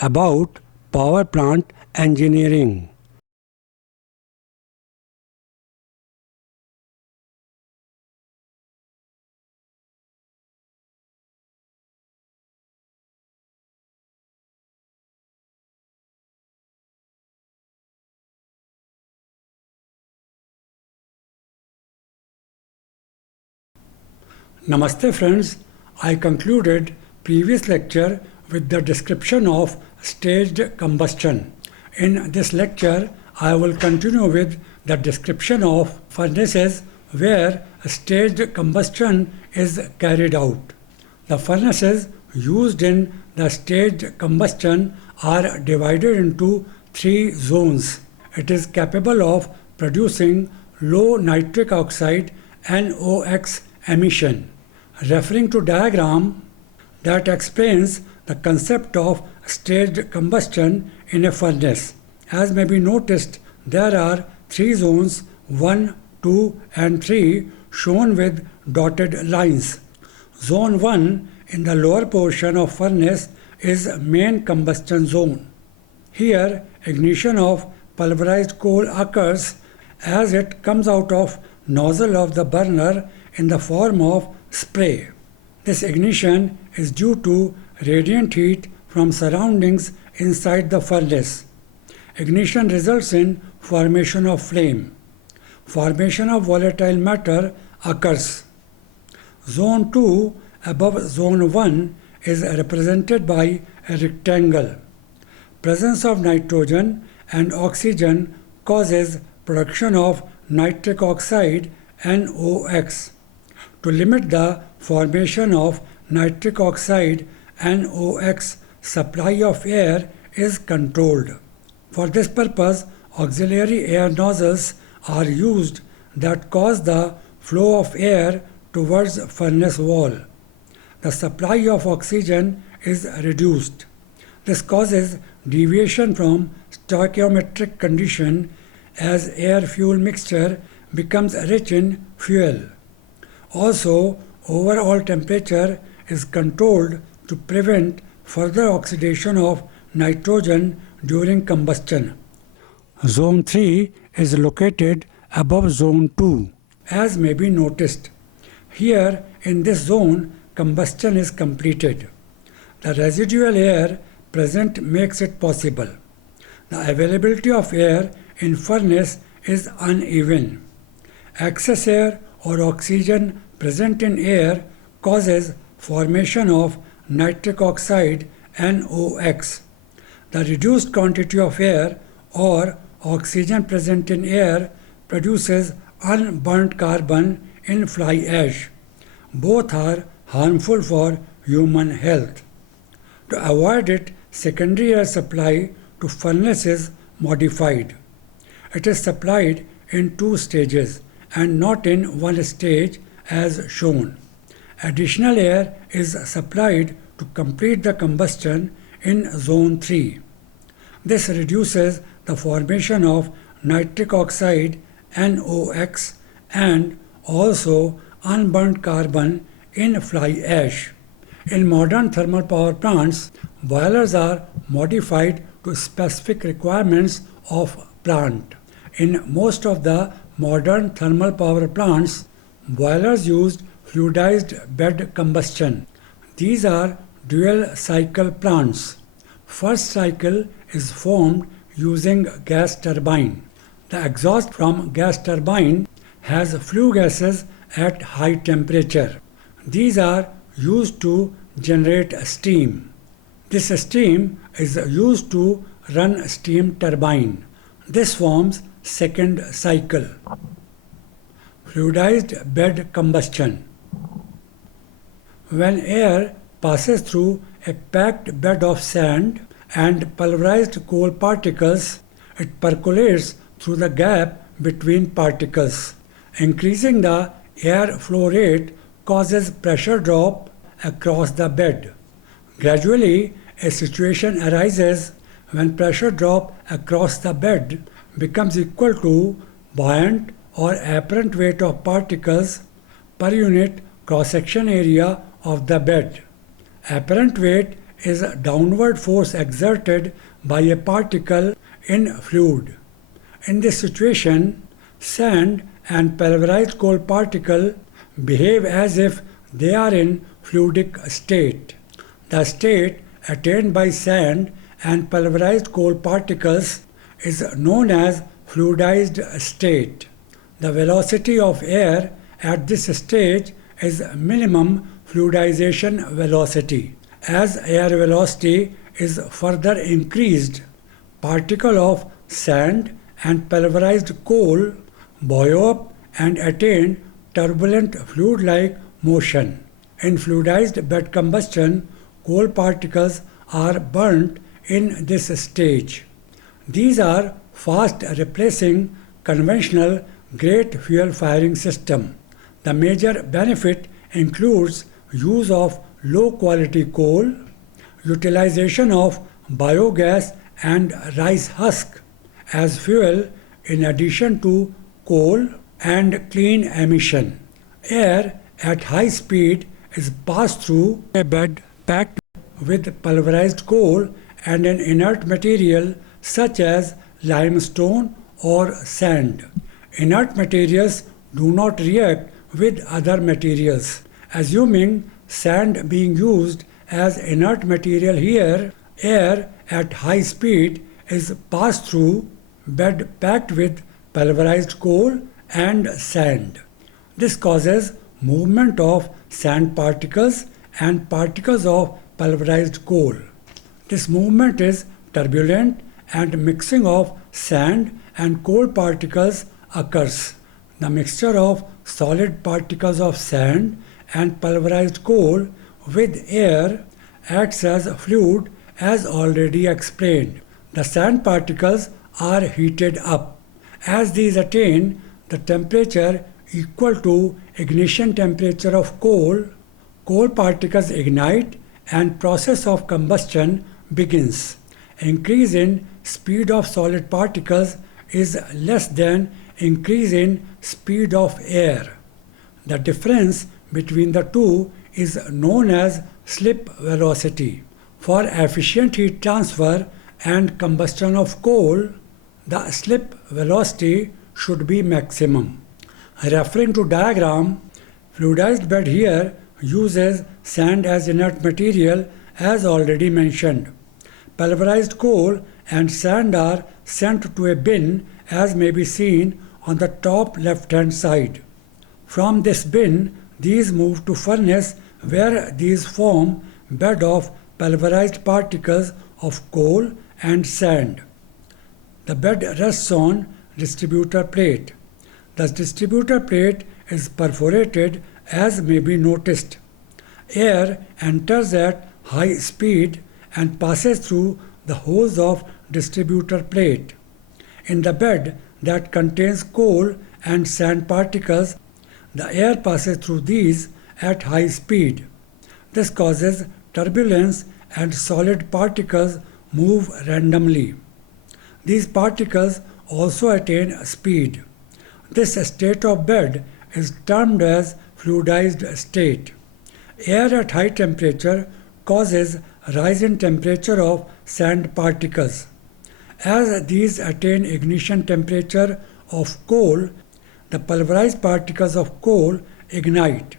about power plant engineering. Namaste friends, I concluded previous lecture with the description of staged combustion. In this lecture, I will continue with the description of furnaces where staged combustion is carried out. The furnaces used in the staged combustion are divided into three zones. It is capable of producing low nitric oxide NOx emission. Referring to diagram that explains the concept of staged combustion in a furnace. As may be noticed, there are three zones 1, 2 and 3 shown with dotted lines. Zone 1 in the lower portion of furnace is main combustion zone. Here ignition of pulverized coal occurs as it comes out of nozzle of the burner in the form of spray. This ignition is due to radiant heat from surroundings inside the furnace. Ignition results in formation of flame. Formation of volatile matter occurs. Zone 2 above Zone 1 is represented by a rectangle. Presence of nitrogen and oxygen causes production of nitric oxide NOx. To limit the formation of nitric oxide NOx, supply of air is controlled. For this purpose, auxiliary air nozzles are used that cause the flow of air towards furnace wall. The supply of oxygen is reduced. This causes deviation from stoichiometric condition as air-fuel mixture becomes rich in fuel. Also, overall temperature is controlled to prevent further oxidation of nitrogen during combustion. Zone 3 is located above Zone 2, as may be noticed. Here, in this zone, combustion is completed. The residual air present makes it possible. The availability of air in furnace is uneven. Excess air or oxygen present in air causes formation of nitric oxide NOx. The reduced quantity of air or oxygen present in air produces unburnt carbon in fly ash. Both are harmful for human health. To avoid it, secondary air supply to furnace is modified. It is supplied in two stages and not in one stage as shown. Additional air is supplied to complete the combustion in Zone 3. This reduces the formation of nitric oxide NOx and also unburnt carbon in fly ash. In modern thermal power plants, boilers are modified to specific requirements of plant. In most of the modern thermal power plants, boilers used fluidized bed combustion. These are dual cycle plants. First cycle is formed using gas turbine. The exhaust from gas turbine has flue gases at high temperature. These are used to generate steam. This steam is used to run steam turbine. This forms second cycle. Fluidized bed combustion. When air passes through a packed bed of sand and pulverized coal particles, it percolates through the gap between particles. Increasing the air flow rate causes pressure drop across the bed. Gradually, a situation arises when pressure drop across the bed becomes equal to buoyant or apparent weight of particles per unit cross-section area of the bed. Apparent weight is a downward force exerted by a particle in fluid. In this situation, sand and pulverized coal particle behave as if they are in fluidic state. The state attained by sand and pulverized coal particles is known as fluidized state. The velocity of air at this stage is minimum fluidization velocity. As air velocity is further increased, particles of sand and pulverized coal buoy up and attain turbulent fluid-like motion. In fluidized bed combustion, coal particles are burnt in this stage. These are fast replacing conventional great fuel firing system. The major benefit includes use of low quality coal, utilization of biogas and rice husk as fuel in addition to coal, and clean emission. Air at high speed is passed through a bed packed with pulverized coal and an inert material such as limestone or sand. Inert materials do not react with other materials. Assuming sand being used as inert material here, air at high speed is passed through bed packed with pulverized coal and sand. This causes movement of sand particles and particles of pulverized coal. This movement is turbulent and mixing of sand and coal particles occurs. The mixture of solid particles of sand and pulverized coal with air acts as fluid as already explained. The sand particles are heated up. As these attain the temperature equal to ignition temperature of coal, coal particles ignite and process of combustion begins. Increase in speed of solid particles is less than increase in speed of air. The difference between the two is known as slip velocity. For efficient heat transfer and combustion of coal, the slip velocity should be maximum. Referring to diagram, fluidized bed here uses sand as inert material as already mentioned. Pulverized coal and sand are sent to a bin as may be seen on the top left hand side. From this bin, these move to furnace where these form bed of pulverized particles of coal and sand. The bed rests on distributor plate. The distributor plate is perforated as may be noticed. Air enters at high speed and passes through the holes of distributor plate. In the bed that contains coal and sand particles, the air passes through these at high speed. This causes turbulence and solid particles move randomly. These particles also attain speed. This state of bed is termed as fluidized state. Air at high temperature causes rise in temperature of sand particles. As these attain ignition temperature of coal, the pulverized particles of coal ignite.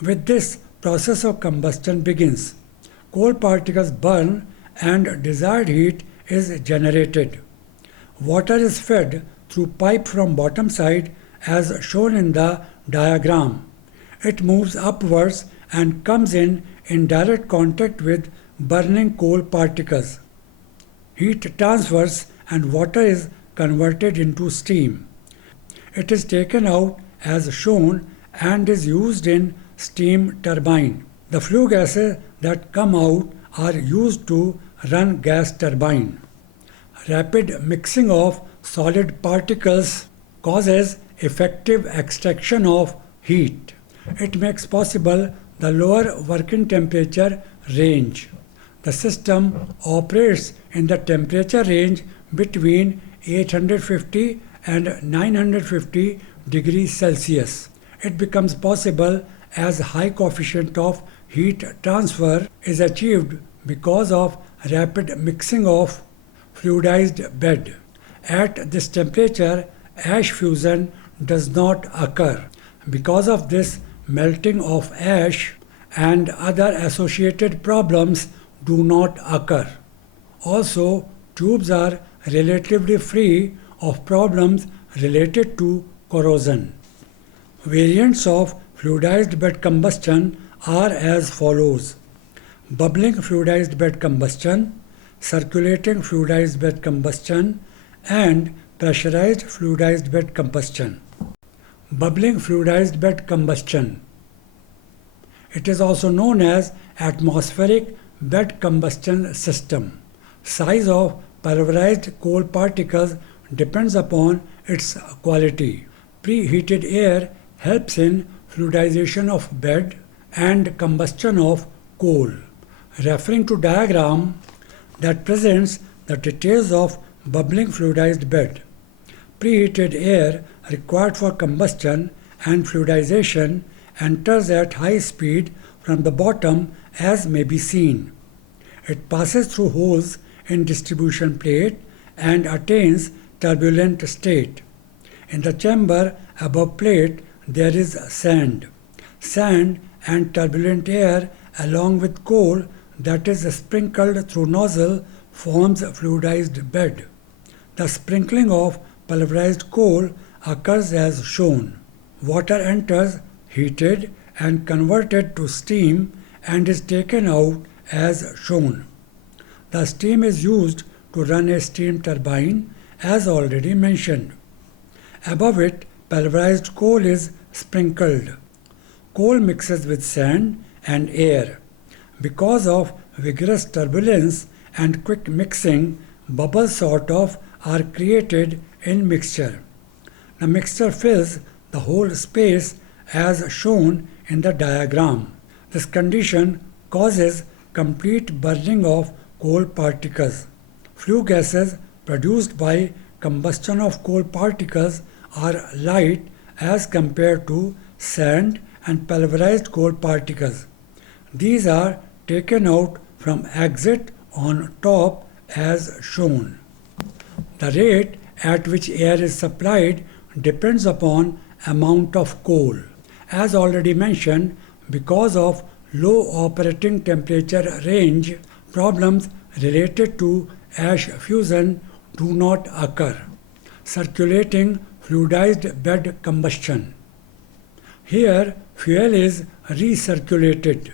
With this, process of combustion begins. Coal particles burn and desired heat is generated. Water is fed through pipe from bottom side as shown in the diagram. It moves upwards and comes in direct contact with burning coal particles. Heat transfers and water is converted into steam. It is taken out as shown and is used in steam turbine. The flue gases that come out are used to run gas turbine. Rapid mixing of solid particles causes effective extraction of heat. It makes possible the lower working temperature range. The system operates in the temperature range between 850 and 950 degrees Celsius. It becomes possible as high coefficient of heat transfer is achieved because of rapid mixing of fluidized bed. At this temperature, ash fusion does not occur. Because of this, melting of ash and other associated problems do not occur. Also, tubes are relatively free of problems related to corrosion. Variants of fluidized bed combustion are as follows: bubbling fluidized bed combustion, circulating fluidized bed combustion, and pressurized fluidized bed combustion. Bubbling fluidized bed combustion. It is also known as atmospheric bed combustion system. Size of pulverized coal particles depends upon its quality. Preheated air helps in fluidization of bed and combustion of coal. Referring to diagram that presents the details of bubbling fluidized bed. Preheated air required for combustion and fluidization enters at high speed from the bottom, as may be seen. It passes through holes in distribution plate and attains turbulent state. In the chamber above plate there is sand. Sand and turbulent air along with coal that is sprinkled through nozzle forms fluidized bed. The sprinkling of pulverized coal occurs as shown. Water enters heated and converted to steam and is taken out as shown. The steam is used to run a steam turbine as already mentioned. Above it, pulverized coal is sprinkled. Coal mixes with sand and air. Because of vigorous turbulence and quick mixing, bubbles sort of are created in mixture. The mixture fills the whole space as shown in the diagram. This condition causes complete burning of coal particles. Flue gases produced by combustion of coal particles are light as compared to sand and pulverized coal particles. These are taken out from exit on top as shown. The rate at which air is supplied depends upon amount of coal. As already mentioned, because of low operating temperature range, problems related to ash fusion do not occur. Circulating fluidized bed combustion. Here, fuel is recirculated.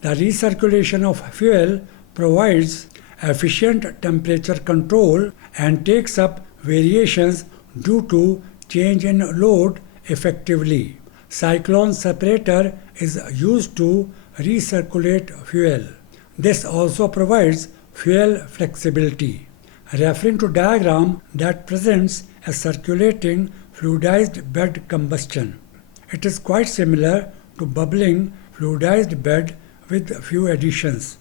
The recirculation of fuel provides efficient temperature control and takes up variations due to change in load effectively. Cyclone separator is used to recirculate fuel. This also provides fuel flexibility. Referring to diagram that presents a circulating fluidized bed combustion. It is quite similar to bubbling fluidized bed with few additions.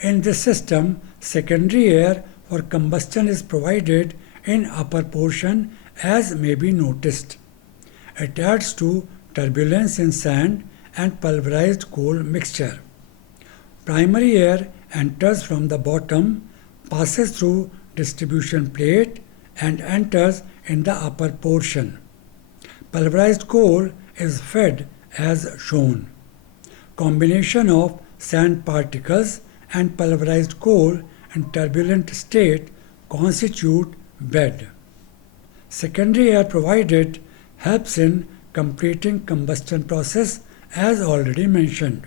In this system, secondary air for combustion is provided in upper portion as may be noticed. It adds to turbulence in sand and pulverized coal mixture. Primary air enters from the bottom, passes through distribution plate and enters in the upper portion. Pulverized coal is fed as shown. Combination of sand particles and pulverized coal in turbulent state constitute bed. Secondary air provided helps in completing combustion process as already mentioned.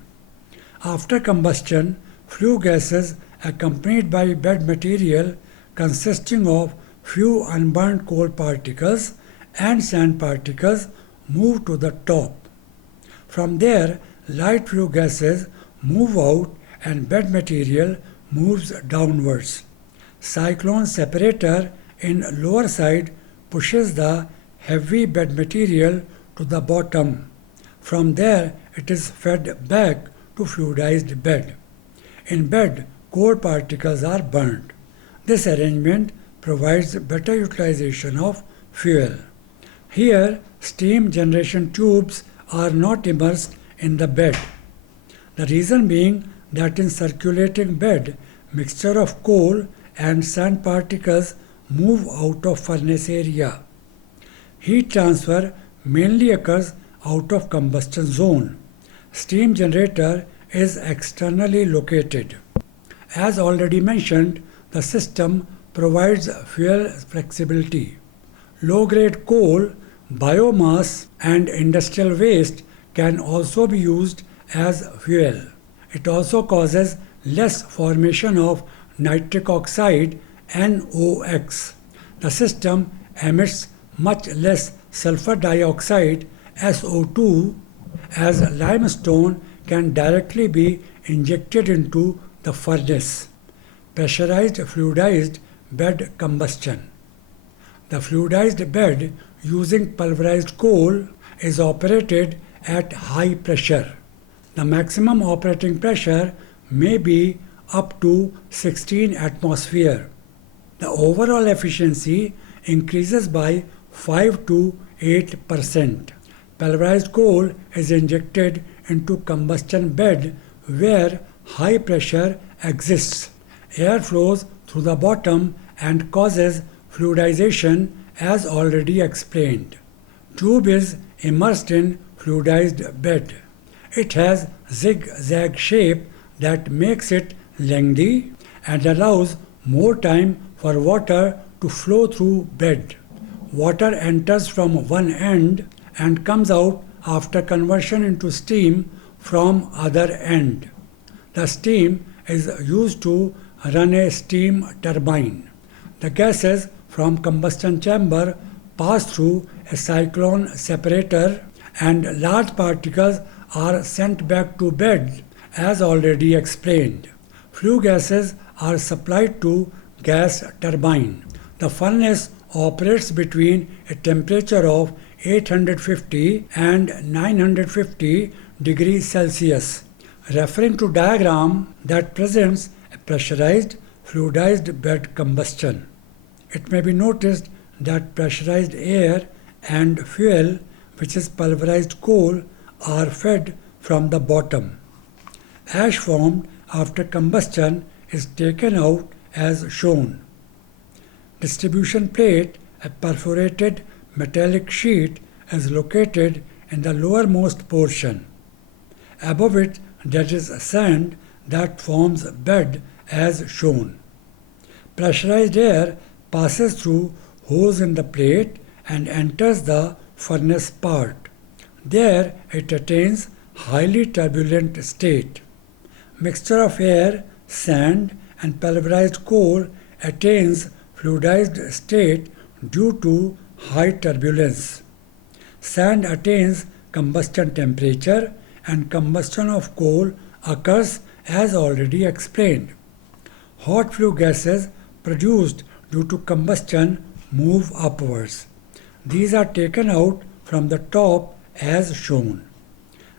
After combustion, flue gases accompanied by bed material consisting of few unburned coal particles and sand particles move to the top. From there, light flue gases move out and bed material moves downwards. Cyclone separator in lower side pushes the heavy bed material to the bottom. From there, it is fed back to fluidized bed. In bed, coal particles are burnt. This arrangement provides better utilization of fuel. Here, steam generation tubes are not immersed in the bed. The reason being that in circulating bed, mixture of coal and sand particles move out of furnace area. Heat transfer mainly occurs out of combustion zone. Steam generator is externally located. As already mentioned, the system provides fuel flexibility. Low-grade coal, biomass and industrial waste can also be used as fuel. It also causes less formation of nitric oxide NOx. The system emits much less sulfur dioxide SO2 as limestone can directly be injected into the furnace. Pressurized fluidized bed combustion. The fluidized bed using pulverized coal is operated at high pressure. The maximum operating pressure may be up to 16 atmosphere. The overall efficiency increases by 5 to 8%. Pulverized coal is injected into combustion bed where high pressure exists. Air flows through the bottom and causes fluidization as already explained. Tube is immersed in fluidized bed. It has zigzag shape that makes it lengthy and allows more time for water to flow through bed. Water enters from one end and comes out after conversion into steam from other end. The steam is used to run a steam turbine. The gases from combustion chamber pass through a cyclone separator and large particles are sent back to bed as already explained. Flue gases are supplied to gas turbine. The furnace operates between a temperature of 850 and 950 degrees Celsius. Referring to diagram that presents a pressurized fluidized bed combustion. It may be noticed that pressurized air and fuel, which is pulverized coal, are fed from the bottom. Ash formed after combustion is taken out as shown. Distribution plate, a perforated metallic sheet, is located in the lowermost portion. Above it there is sand that forms bed as shown. Pressurized air passes through hose in the plate and enters the furnace part. There it attains highly turbulent state. Mixture of air, sand and pulverized coal attains fluidized state due to high turbulence. Sand attains combustion temperature and combustion of coal occurs as already explained. Hot flue gases produced due to combustion move upwards. These are taken out from the top as shown.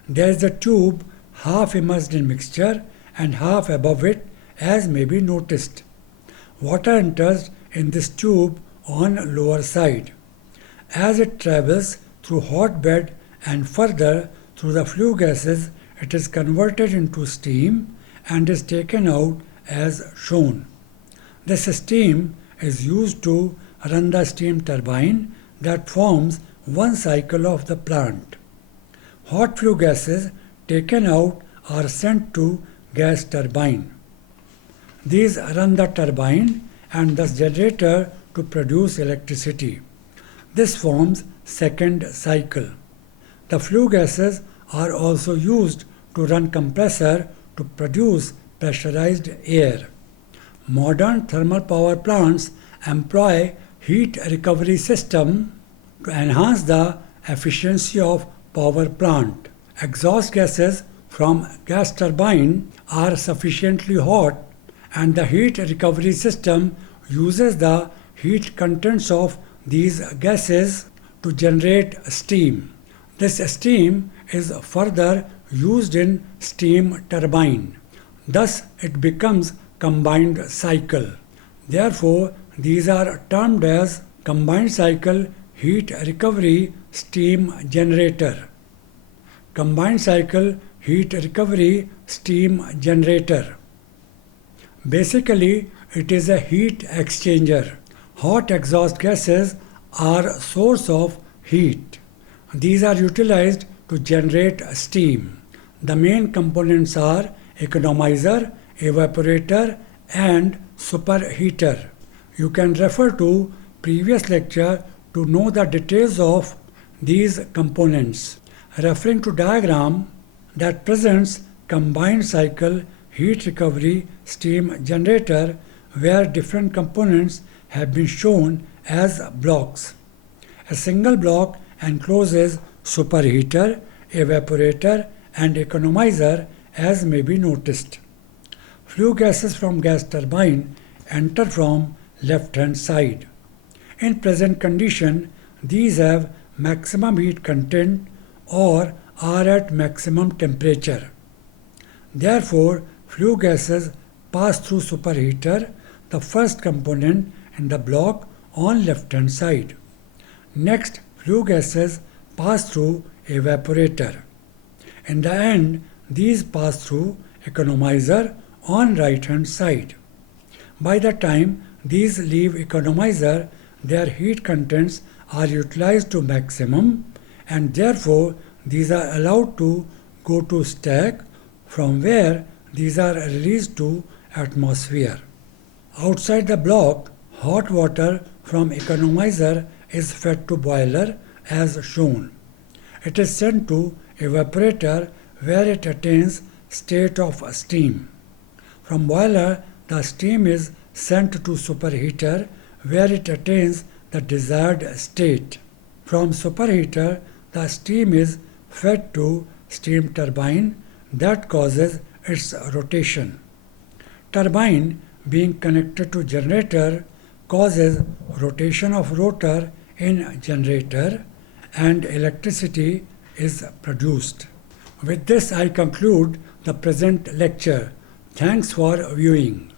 There is a tube half immersed in mixture and half above it as may be noticed. Water enters in this tube on lower side. As it travels through hot bed and further through the flue gases, it is converted into steam and is taken out as shown. This steam is used to run the steam turbine that forms one cycle of the plant. Hot flue gases taken out are sent to gas turbine. These run the turbine and the generator to produce electricity. This forms second cycle. The flue gases are also used to run compressor to produce pressurized air. Modern thermal power plants employ heat recovery system to enhance the efficiency of power plant. Exhaust gases from gas turbine are sufficiently hot and the heat recovery system uses the heat contents of these gases to generate steam. This steam is further used in steam turbine. Thus it becomes combined cycle. Therefore, these are termed as combined cycle heat recovery steam generator. Combined cycle heat recovery steam generator. Basically, it is a heat exchanger. Hot exhaust gases are a source of heat. These are utilized to generate steam. The main components are economizer, evaporator, and superheater. You can refer to previous lecture to know the details of these components. Referring to diagram that presents combined cycle heat recovery steam generator where different components have been shown as blocks. A single block encloses superheater, evaporator, and economizer as may be noticed. Flue gases from gas turbine enter from left-hand side. In present condition, these have maximum heat content or are at maximum temperature. Therefore, flue gases pass through superheater, the first component in the block on left-hand side. Next, flue gases pass through evaporator. In the end, these pass through economizer on right-hand side. By the time these leave economizer, their heat contents are utilized to maximum and therefore these are allowed to go to stack from where these are released to atmosphere. Outside the block, hot water from economizer is fed to boiler as shown. It is sent to evaporator where it attains state of steam. From boiler, the steam is sent to superheater where it attains the desired state. From superheater, the steam is fed to steam turbine that causes its rotation. Turbine being connected to generator causes rotation of rotor in generator and electricity is produced. With this I conclude the present lecture. Thanks for viewing.